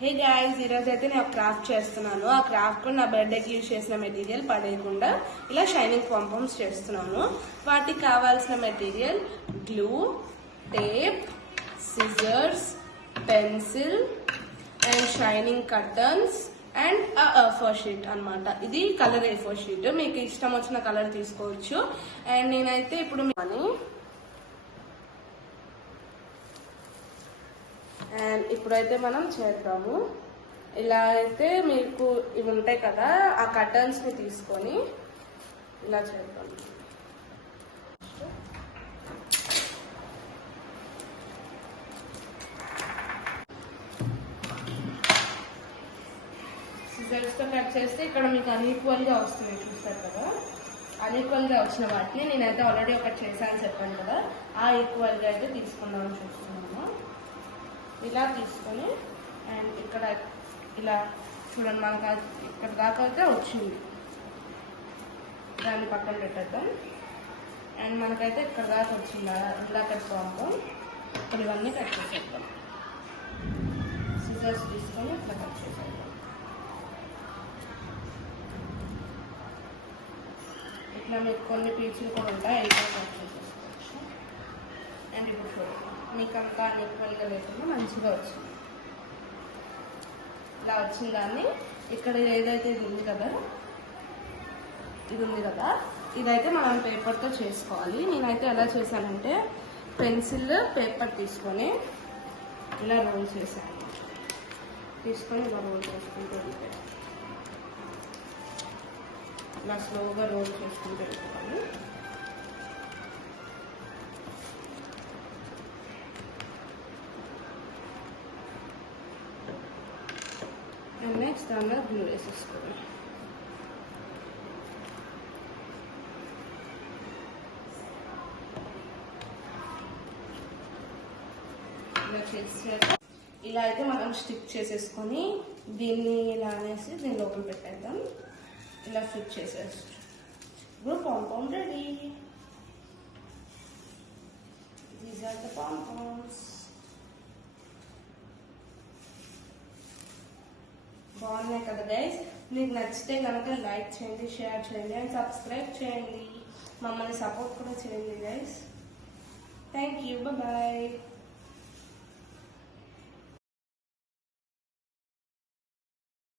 Hey guys, ఈరోజు అయితే నేను క్రాఫ్ట్ చేస్తున్నాను. ఆ క్రాఫ్ట్ నా బర్త్డేకి యూజ్ చేసిన మెటీరియల్ పడేయకుండా ఇలా షైనింగ్ పాంపామ్స్ చేస్తున్నాను. వాటికి కావాల్సిన material glue, tape, scissors, pencil and shining curtains and A4 sheet అనమాట. ఇది కలర్ A4 షీట్. మీకు ఇష్టం వచ్చిన కలర్ తీసుకోవచ్చు. అండ్ నేనైతే ఇప్పుడు అండ్ ఇప్పుడైతే మనం చేద్దాము. ఇలా అయితే మీకు ఇవి ఉంటాయి కదా, ఆ కర్టన్స్ని తీసుకొని ఇలా చేద్దాము. సిజర్స్తో కట్ చేస్తే ఇక్కడ మీకు అన్ఈక్వల్గా వస్తుంది, చూస్తారు కదా. అన్ఈక్వల్గా వచ్చిన వాటిని నేనైతే ఆల్రెడీ ఒకటి చేశాను చెప్పాను కదా, ఆ ఈక్వల్గా అయితే తీసుకుందామని చూస్తున్నాను. ఇలా తీసుకొని అండ్ ఇక్కడ ఇలా చూడండి, మనకు ఇక్కడ దాకా అయితే వచ్చింది. దాన్ని పక్కన పెట్టేద్దాం. అండ్ మనకైతే ఇక్కడ దాకా వచ్చింది ఇందాక పాంపం. ఇక్కడ ఇవన్నీ కట్ చేసేద్దాం. సిజర్స్ తీసుకొని ఇట్లా కట్ చేసేద్దాం. ఇట్లా మీకు కొన్ని పీచులు కూడా ఉంటాయి, అయితే కట్ చేసేసుకోవచ్చు. అండ్ ఇప్పుడు చూడండి, మీకు అంతా ఈక్వల్గా లేకుండా మంచిగా వచ్చింది. ఇలా వచ్చిన దాన్ని ఇక్కడ ఏదైతే ఇది ఉంది కదా, ఇదైతే మనం పేపర్తో చేసుకోవాలి. నేనైతే ఎలా చేశానంటే పెన్సిల్ పేపర్ తీసుకొని ఇలా రోల్ చేశాను. తీసుకొని ఇలా రోల్ చేసుకుంటూ వెళ్తాయి. ఇలా స్లోగా రోల్ చేసుకుంటూ వెళ్తాను. అండ్ నెక్స్ట్ దానిలో గ్లూ వేసేసుకోవాలి. ఇలా అయితే మనం స్టిక్ చేసేసుకొని దీన్ని ఇలా అనేసి దీని లోపల పెట్టేద్దాం. ఇలా ఫిట్ చేసేసి ఇప్పుడు pompom ready. These are the pompoms. బాగున్నాయి కదా గైస్. మీకు నచ్చితే కనుక లైక్ చేయండి, షేర్ చేయండి అండ్ సబ్స్క్రైబ్ చేయండి. మమ్మల్ని సపోర్ట్ కూడా చేయండి గైస్. Thank you, bye.